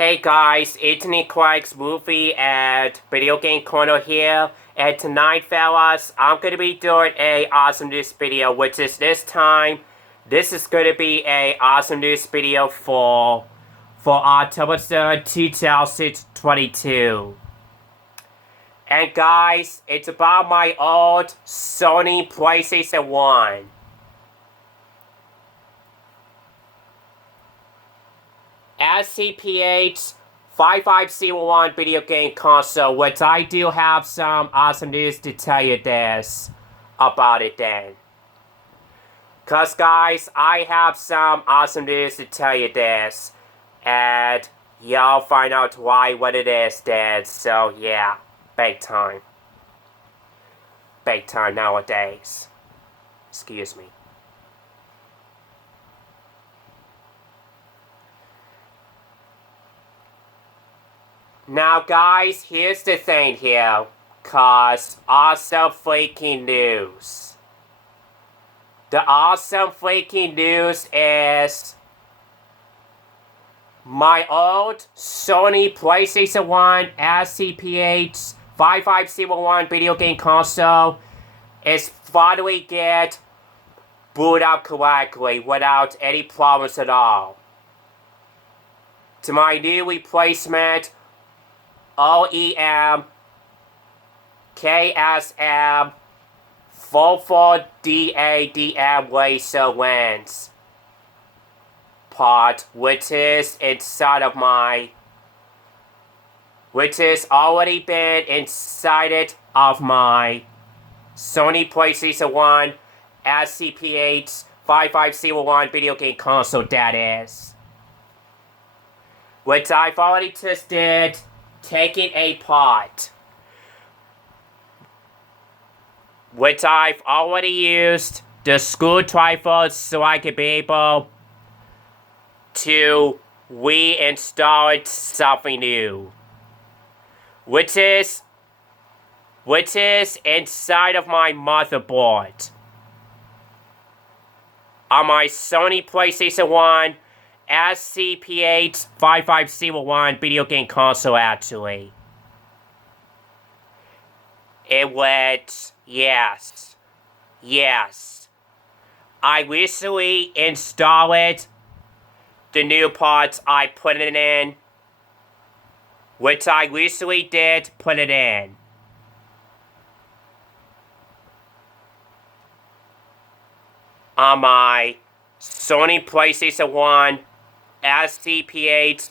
Hey guys, it's Nick Quack's movie and video game corner here. And tonight, fellas, I'm gonna be doing a awesome news video, which is this is gonna be a awesome news video for October 3rd, 2022. And guys, it's about my old Sony PlayStation 1. SCPH 5501 video game console, which I do have some awesome news to tell you this about it then. Cause guys, I have some awesome news to tell you this, and y'all find out what it is then. So yeah, big time nowadays. Excuse me. Now guys, here's the thing here, cause awesome freaking news. The awesome freaking news is my old Sony PlayStation 1 SCPH 5501 video game console is finally get booted up correctly without any problems at all. To my new replacement OEM KSM 44DADM laser lens part, which is already been inside of my Sony PlayStation 1 SCPH 5501 video game console, that is. Which I've already tested, taking apart, which I've already used the screwdriver so I could be able to reinstall something new, which is inside of my motherboard on my Sony PlayStation 1 SCPH 5501 video game console, actually. It went, yes. I recently installed the new parts. I put it in, which I recently did put it in. On my Sony PlayStation 1 SCPH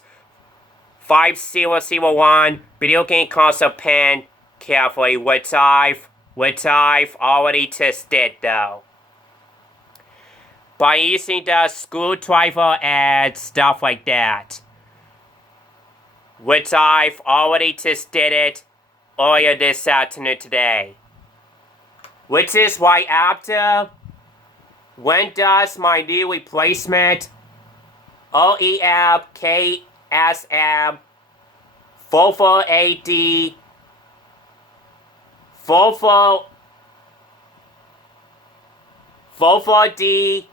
5001 video game console pin carefully, which I've already tested though, by using the screwdriver and stuff like that, which I've already tested it earlier this afternoon today. Which is why after, when does my new replacement OEM KSM 44AD 44D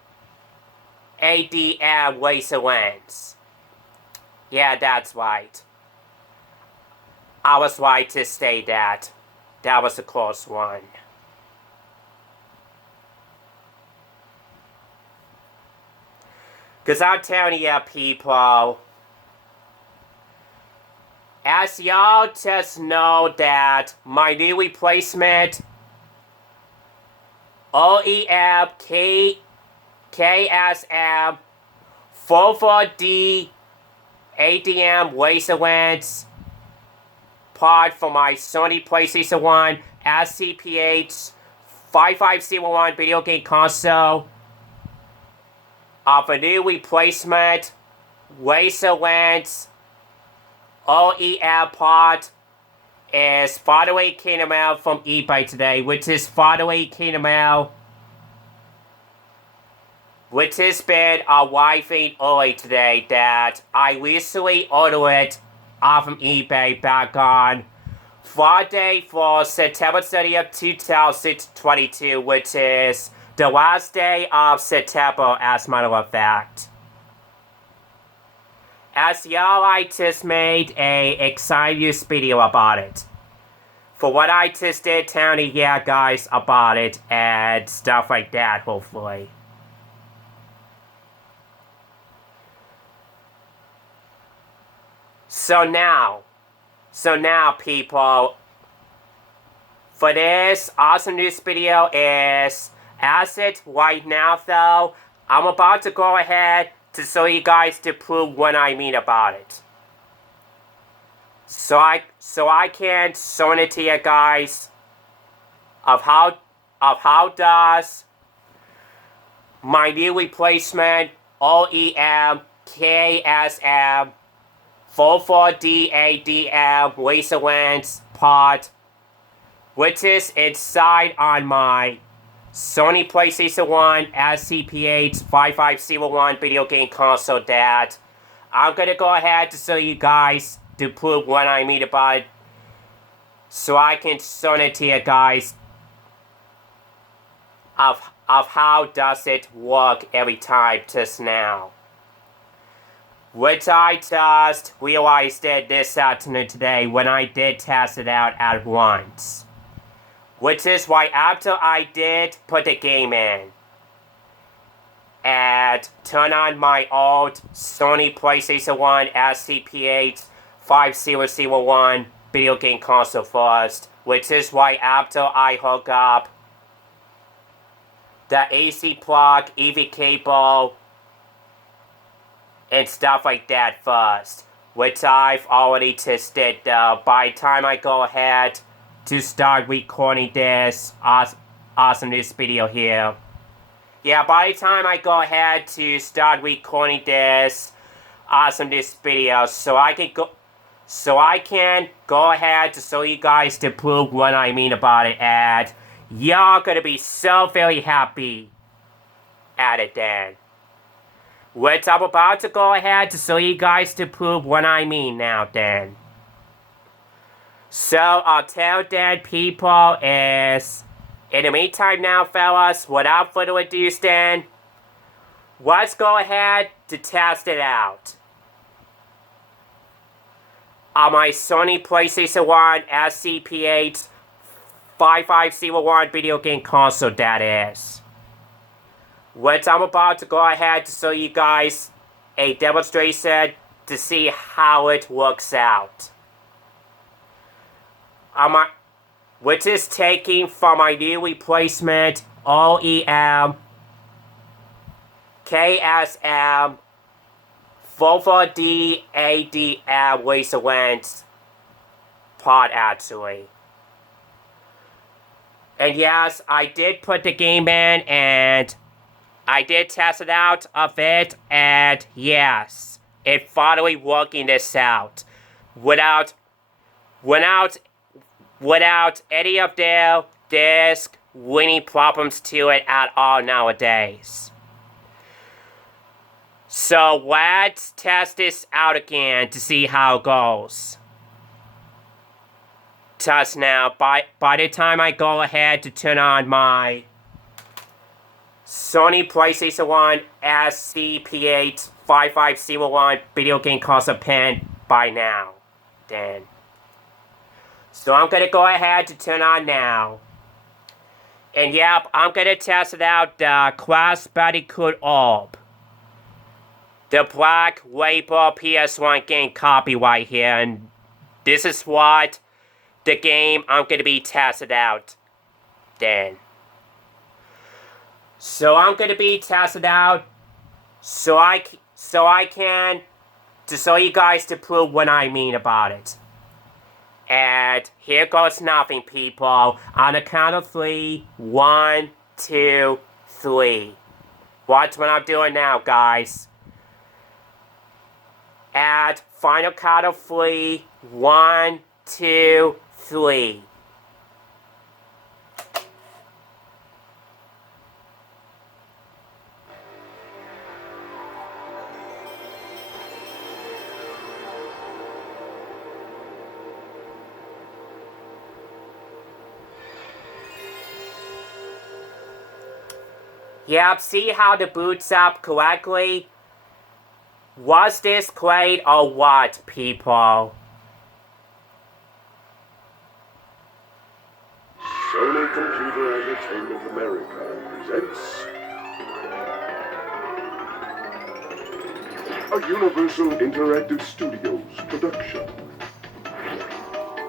ADM laser lens? Yeah, that's right. I was right to say that. That was a close one. Because I'm telling you, people, as y'all just know that my new replacement OEM KSM 44D ADM laser lens part for my Sony PlayStation 1 SCPH 5501 video game console of a new replacement laser lens OEM part is finally came out from eBay today, which has been arriving early today, that I recently ordered it off from eBay back on Friday for September 30th, 2022, which is the last day of September, as a matter of fact. as y'all, I just made a exciting news video about it. For what I just did, telling yeah guys about it and stuff like that, hopefully. So now people, for this awesome news video is, as it right now though, I'm about to go ahead to show you guys to prove what I mean about it. So I can show it to you guys of how does my new replacement OEM KSM 44DADM laser lens pod, which is inside on my Sony PlayStation 1 SCP-H5501 video game console that I'm gonna go ahead to show you guys to prove what I mean about it, so I can show it to you guys of how does it work every time just now. Which I just realized it this afternoon today when I did test it out at once. Which is why after I did put the game in and turn on my old Sony PlayStation 1 SCP-H5001 video game console first, which is why after I hook up the AC plug, EV cable, and stuff like that first, which I've already just did by the time I go ahead to start recording this awesome news video here. Yeah, by the time I go ahead to start recording this awesome news video, so I can go ahead to show you guys to prove what I mean about it, and y'all gonna be so very happy at it then. Which I'm about to go ahead to show you guys to prove what I mean now then. So I'll tell then people is, in the meantime now fellas, without further ado then, let's go ahead to test it out. On my Sony PlayStation 1 SCP-H5501 video game console that is. Which I'm about to go ahead to show you guys a demonstration to see how it works out. Which is taking from my new replacement OEM KSM 44DADM laser lens pod actually. And yes, I did put the game in and I did test it out of it, and yes, it finally working this out without any of their disc winning problems to it at all nowadays. So let's test this out again to see how it goes. Just now, by the time I go ahead to turn on my Sony PlayStation 1 SCP-H5501 video game console pen by now, then. So I'm gonna go ahead to turn on now. And yep, I'm gonna test it out the Crash Bandicoot Orb. The Black Label PS1 game copy right here, and this is what the game I'm gonna be tested out then. So I'm gonna be tested out so I can to show you guys to prove what I mean about it. And here goes nothing, people. On the count of 3, 1, 2, 3. Watch what I'm doing now, guys. At final count of 3, 1, 2, 3. Yep, see how the boots up correctly? Was this great or what, people? Sony Computer Entertainment America presents a Universal Interactive Studios production.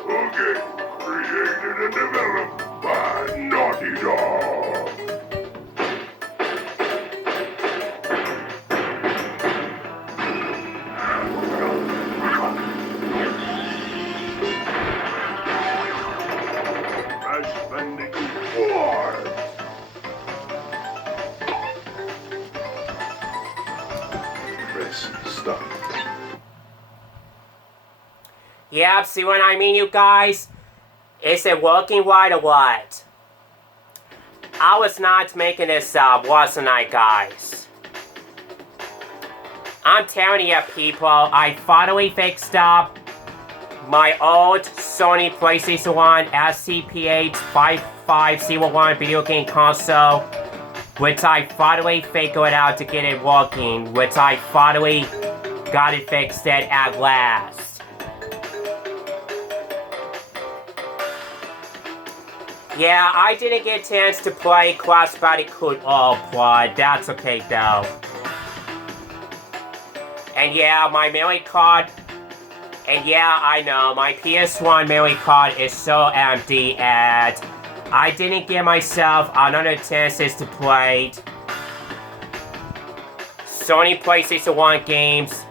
A game created and developed by Naughty Dog. Crash Bandicoot 4. Press stop. Yep, see what I mean, you guys? Is it working right or what? I was not making this up, wasn't I, guys? I'm telling you, people, I finally fixed up my old Sony PlayStation 1 SCP-85501 video game console, which I finally figured out to get it working, which I finally got it fixed at last. Yeah, I didn't get a chance to play Crash Bandicoot all, but that's okay though. And yeah, my memory card. And yeah, I know, my PS1 memory card is so empty and I didn't give myself another chances to play Sony PlayStation 1 games,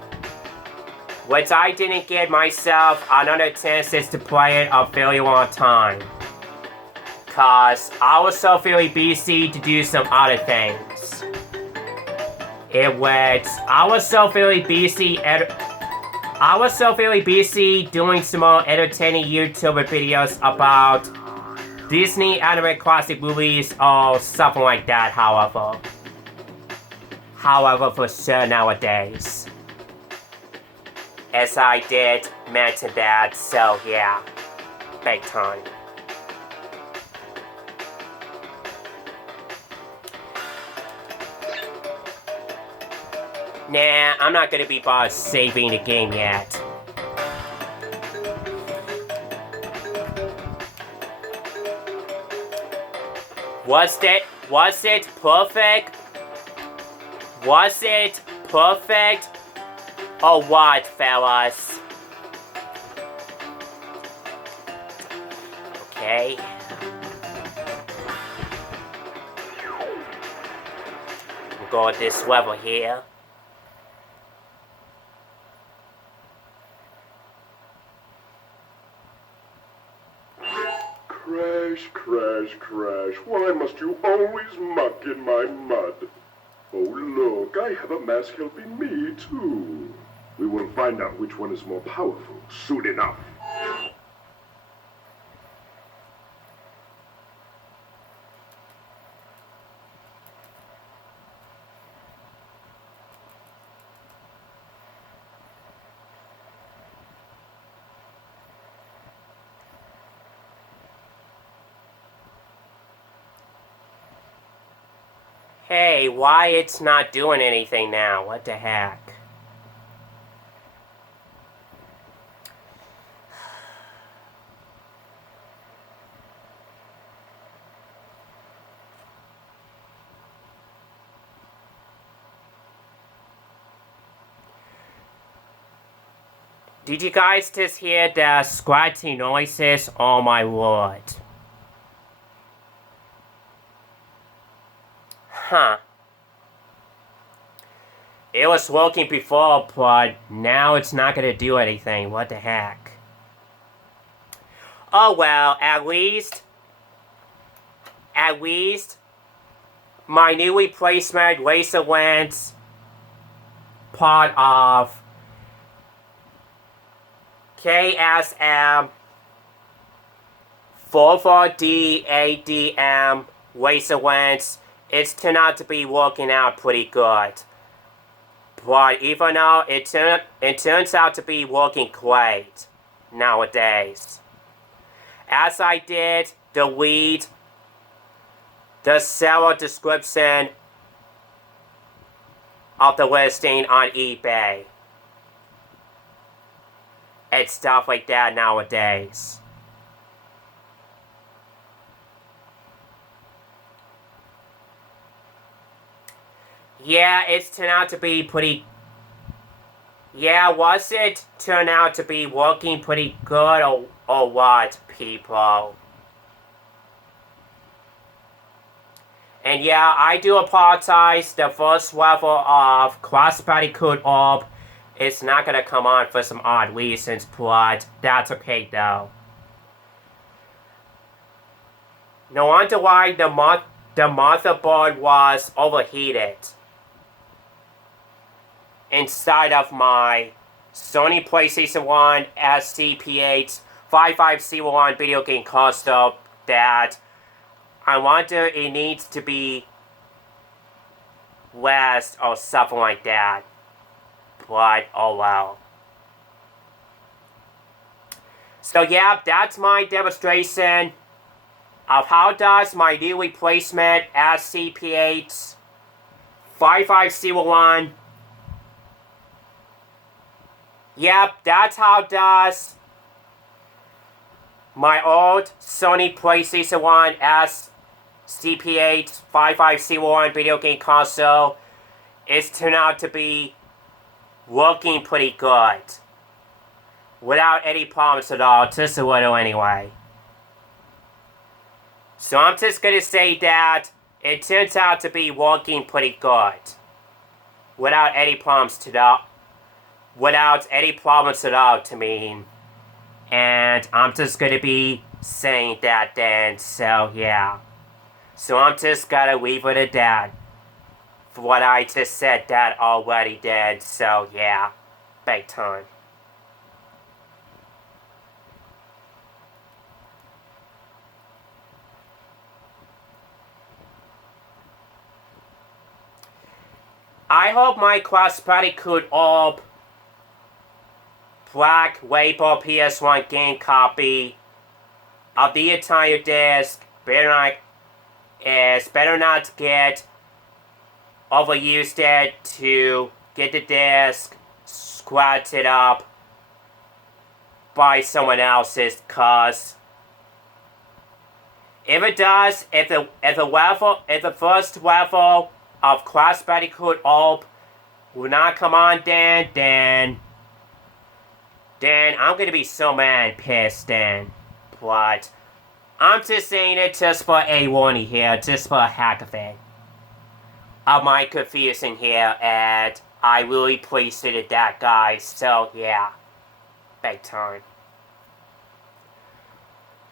which I didn't give myself another chances to play it a very long time. Cause I was so very busy to do some other things. I was so very busy doing some more entertaining YouTube videos about Disney anime classic movies or something like that, however. For sure nowadays. As I did mention that, so yeah, big time. Nah, I'm not gonna be bothered saving the game yet. Was it perfect? Was it perfect? Or what, fellas? Okay. We'll go with this level here. Crash, crash, crash. Why must you always muck in my mud? Oh, look, I have a mask helping me, too. We will find out which one is more powerful soon enough. Hey, why it's not doing anything now? What the heck? Did you guys just hear the scratching noises? Oh my word. Huh. It was working before, but now it's not gonna do anything. What the heck? Oh well, at least my new replacement laser lens part of KSM 44D8DM laser lens, it's turned out to be working out pretty good. But even though it turns out to be working great nowadays. As I did delete the seller description of the listing on eBay and stuff like that nowadays. Yeah, it's turned out to be pretty... Yeah, was it turned out to be working pretty good or what, people? And yeah, I do apologize. The first level of Crash Bandicoot Orb is not gonna come on for some odd reasons, but that's okay though. No wonder why the motherboard was overheated inside of my Sony PlayStation 1 SCP-8 5501 video game console that I wonder it needs to be less or something like that. But, oh well. So yeah, that's my demonstration of how does my new replacement SCP-8 5501. Yep, that's how does my old Sony PlayStation 1 SCP-8 5501 video game console is turned out to be working pretty good. Without any problems at all, just a little anyway. So I'm just gonna say that it turns out to be working pretty good. Without any problems at all to me. And I'm just gonna be saying that then, so yeah. So I'm just gonna leave it at that. For what I just said that already then, so yeah. Big time. I hope my Crash Bandicoot Orb Black Label PS1 game copy of the entire disc better not get overused to get the disc scratched up by someone else's, cause if it does, if the first level of Crash Bandicoot Orb will not come on then I'm gonna be so mad and pissed then. But I'm just saying it just for a warning here, just for a heck of it. Of my confusion here, and I really appreciated that, guys. So yeah, big time.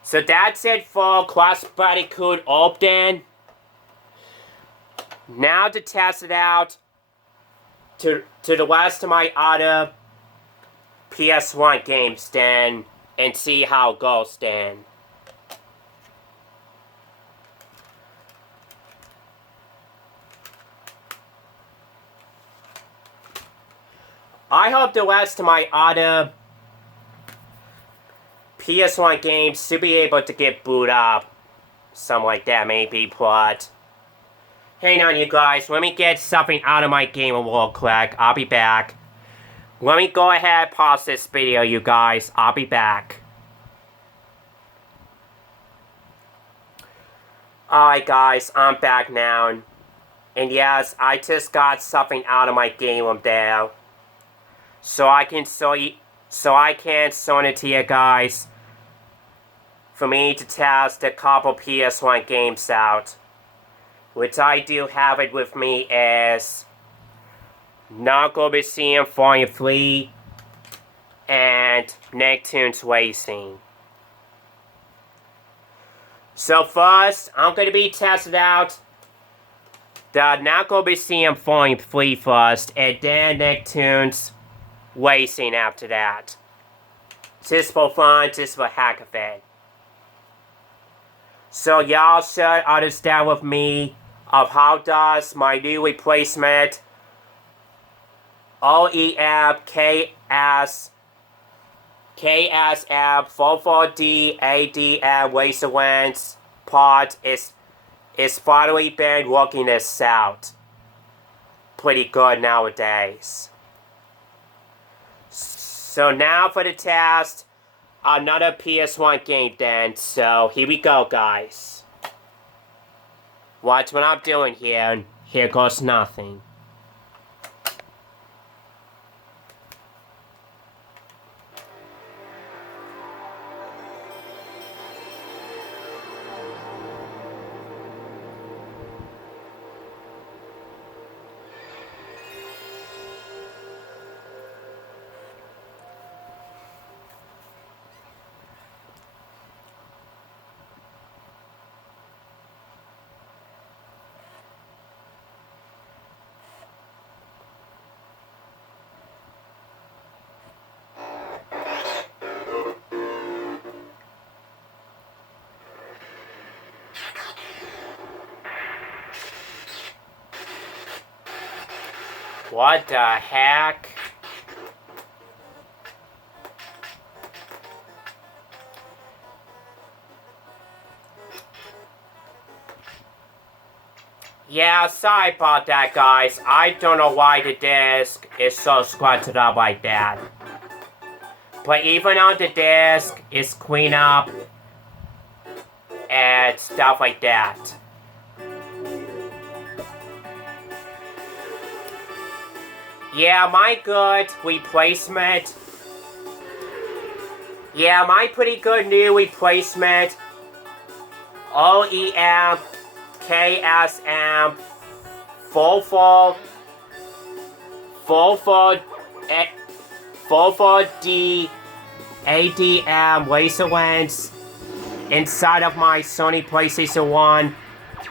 So that's it for Crash Bandicoot Orb then. Now to test it out to the rest of my other PS1 games then, and see how it goes then. I hope the rest of my other PS1 games should be able to get booted up. Something like that maybe, but hang on you guys, let me get something out of my game real quick. I'll be back. Let me go ahead and pause this video, you guys. I'll be back. Alright guys, I'm back now. And yes, I just got something out of my game room there. So I can show it to you guys. For me to test a couple PS1 games out. Which I do have it with me is Knuckle Museum Volume 3 and Nicktoons Racing. So first, I'm going to be testing out the Knuckle Museum Volume 3 first, and then Nicktoons Racing after that. Just for fun, just for heck of it. So y'all should understand with me of how does my new replacement OEM KSM 44D ADM Wastelands part is finally been working this out. pretty good nowadays. So now for the test, another PS1 game then. So here we go, guys. Watch what I'm doing here, and here goes nothing. What the heck? Yeah, sorry about that, guys. I don't know why the disc is so scrunted up like that. But even on the disc, it's clean up and stuff like that. Yeah, my good replacement. Yeah, my pretty good new replacement. OEM KSM full D ADM laser lens inside of my Sony PlayStation 1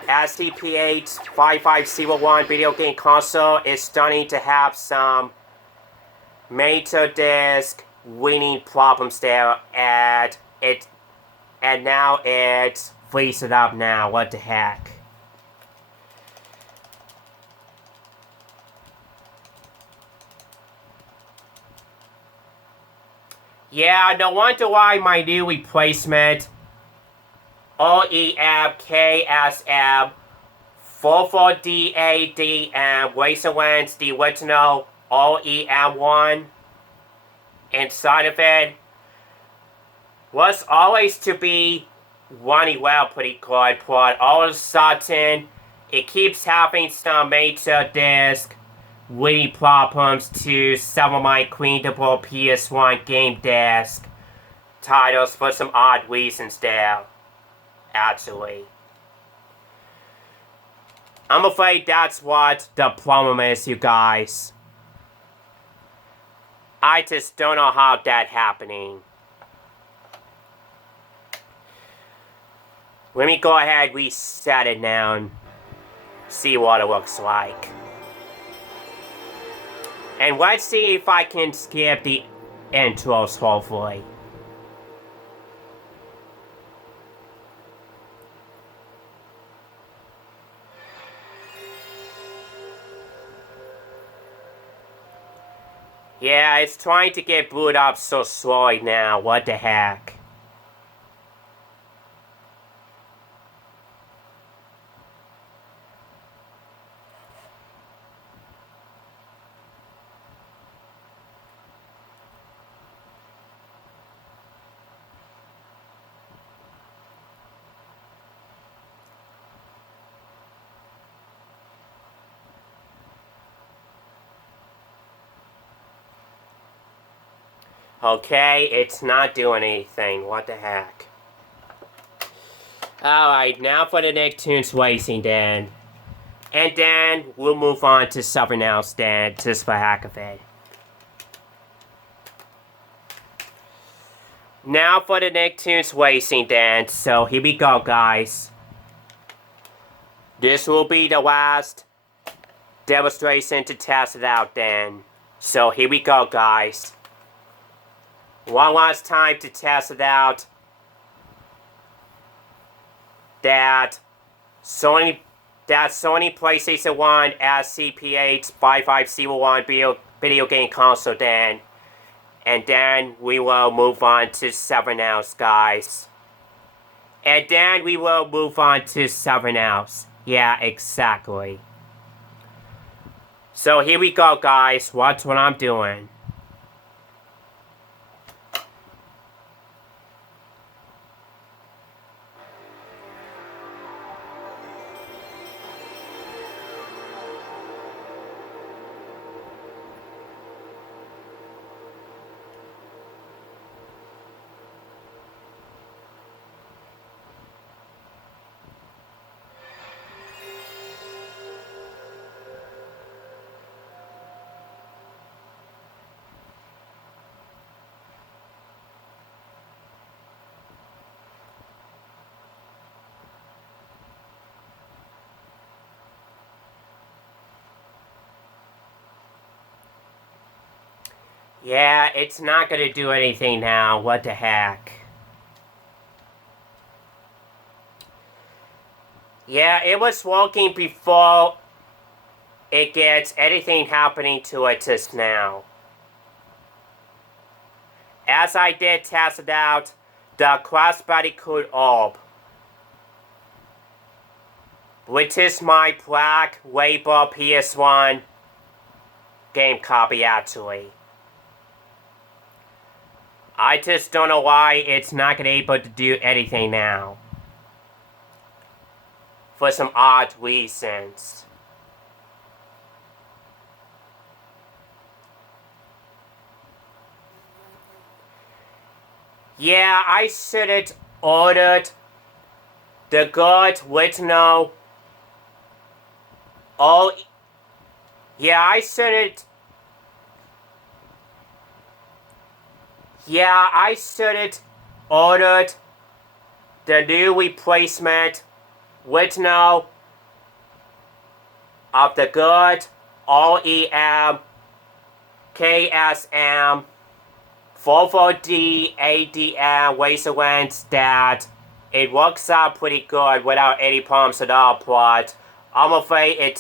STPH5501 video game console is starting to have some major disc winning problems there, and now it's freezing up now. What the heck? Yeah, no wonder why my new replacement OEM KSM 44DADM laser lens, the original OEM one inside of it was always to be running well pretty good, but all of a sudden it keeps having some major disc winning problems to some of my cleanable PS1 game disc titles for some odd reasons there, actually. I'm afraid that's what the problem is, you guys. I just don't know how that's happening. Let me go ahead, reset it now, and see what it looks like. And let's see if I can skip the intros, hopefully. Yeah, it's trying to get booted up so slowly now. What the heck? Okay, it's not doing anything. What the heck? Alright, now for the Nicktoons Racing then. And then we'll move on to something else then, just for heck of it. Now for the Nicktoons Racing then. So here we go, guys. This will be the last demonstration to test it out then. So here we go, guys. One last time to test it out. That Sony PlayStation 1 SCPH5501 video game console then. And then we will move on to something else, guys. And then we will move on to something else. Yeah, exactly. So here we go, guys. Watch what I'm doing. Yeah, it's not gonna do anything now. What the heck? Yeah, it was working before it gets anything happening to it just now. As I did test it out, the Crash Bandicoot orb, which is my Black Label PS1 game copy actually. I just don't know why it's not gonna able to do anything now. For some odd reasons. Yeah, I should have ordered the good original. Oh, yeah, I should have. Yeah, I should have ordered the new replacement original of the good OEM KSM 44D ADM Wastelands that it works out pretty good without any problems at all, but I'm afraid it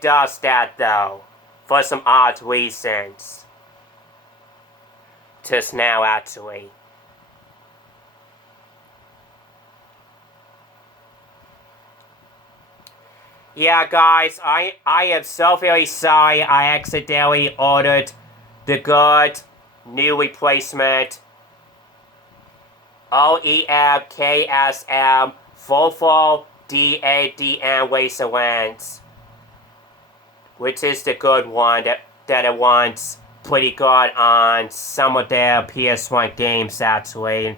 does that though, for some odd reasons. Just now, actually. Yeah, guys, I am so very sorry I accidentally ordered the good new replacement OEM KSM 44DADM Wastelands, which is the good one that it wants pretty good on some of their PS1 games actually,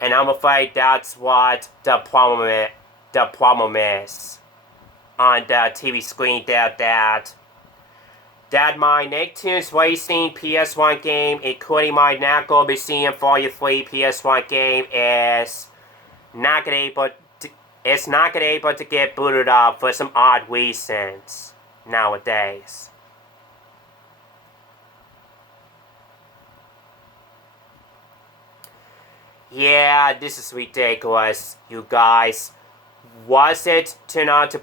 and I'm afraid that's what the problem is on the TV screen that my Nicktoons Racing PS1 game, including my Knuckle Museum 43 PS1 game, is not gonna able to get booted up for some odd reasons nowadays. Yeah, this is ridiculous, you guys. Was it turn out to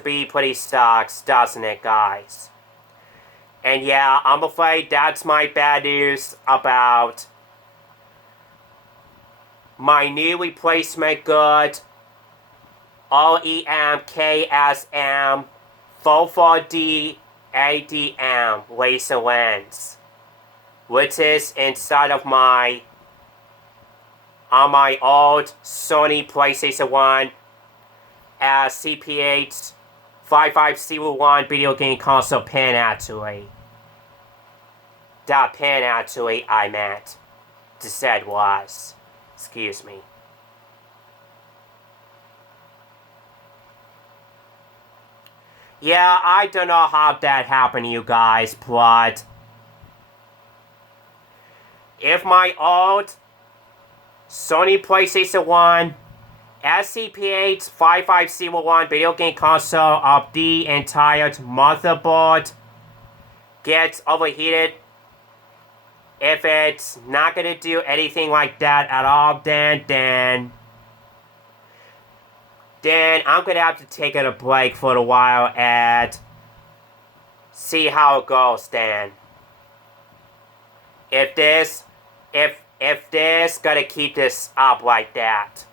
be pretty sucks, doesn't it, guys? And yeah, I'm afraid that's my bad news about my new replacement good OEM KSM 44D ADM laser lens, which is inside of my old Sony PlayStation 1 as CPH 5501 video game console pin actually. That pin actually I meant to said was. Excuse me. Yeah, I don't know how that happened, you guys, but if my old Sony PlayStation 1 SCPH 5501 video game console of the entire motherboard gets overheated, if it's not gonna do anything like that at all, then I'm gonna have to take it a break for a while and see how it goes then. If this gonna keep this up like that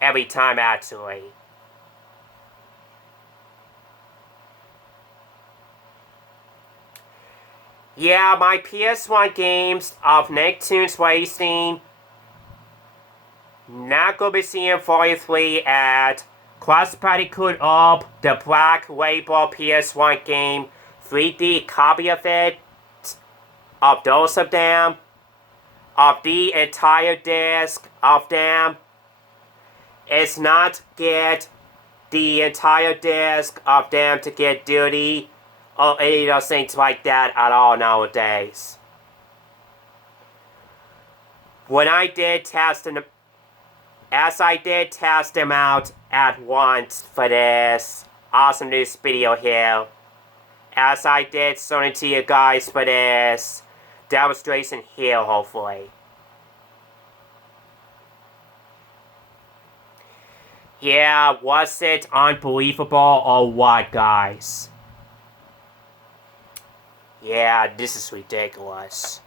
every time actually. Yeah, my PS1 games of Nicktoons Racing. Not gonna be seeing 43 at Crash Bandicoot Up, the Black Label PS1 game, 3D copy of it, of those of them, of the entire disc of them. It's not get the entire disc of them to get dirty or any of those things like that at all nowadays. When I did test them, as I did test them out at once for this awesome news video here, as I did show it to you guys for this demonstration here, hopefully. Yeah, was it unbelievable or what, guys? Yeah, this is ridiculous.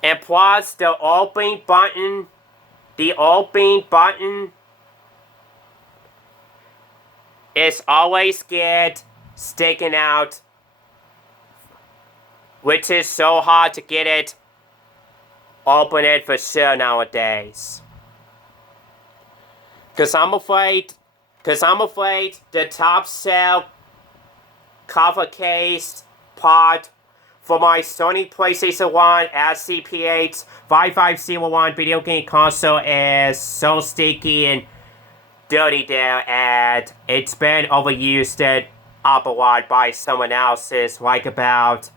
And plus, the open button is always get sticking out, which is so hard to get it open it for sure nowadays. Cause I'm afraid the top cell cover case part for my Sony PlayStation 1 SCP-8 5501 video game console is so sticky and dirty there, and it's been overused up a lot by someone else's, like about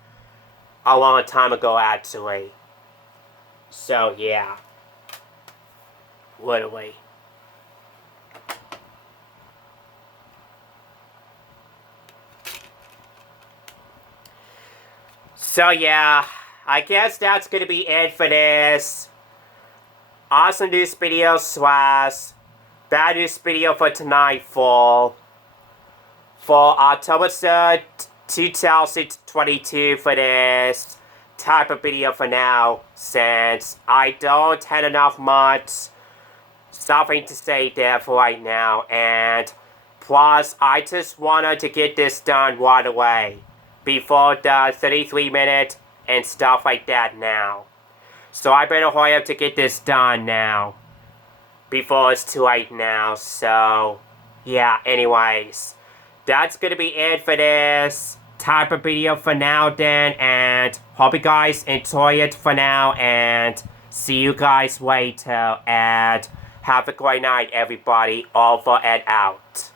a long time ago actually. So yeah, literally. So yeah, I guess that's gonna be it for this awesome news video / bad news video for tonight for October 3rd, 2022 for this type of video for now, since I don't have enough much something to say there for right now, and plus I just wanted to get this done right away before the 33-minute and stuff like that now. So I better hurry up to get this done now before it's too late now. So yeah, anyways, that's gonna be it for this type of video for now then, and hope you guys enjoy it for now, and see you guys later, and have a great night everybody. Over and out.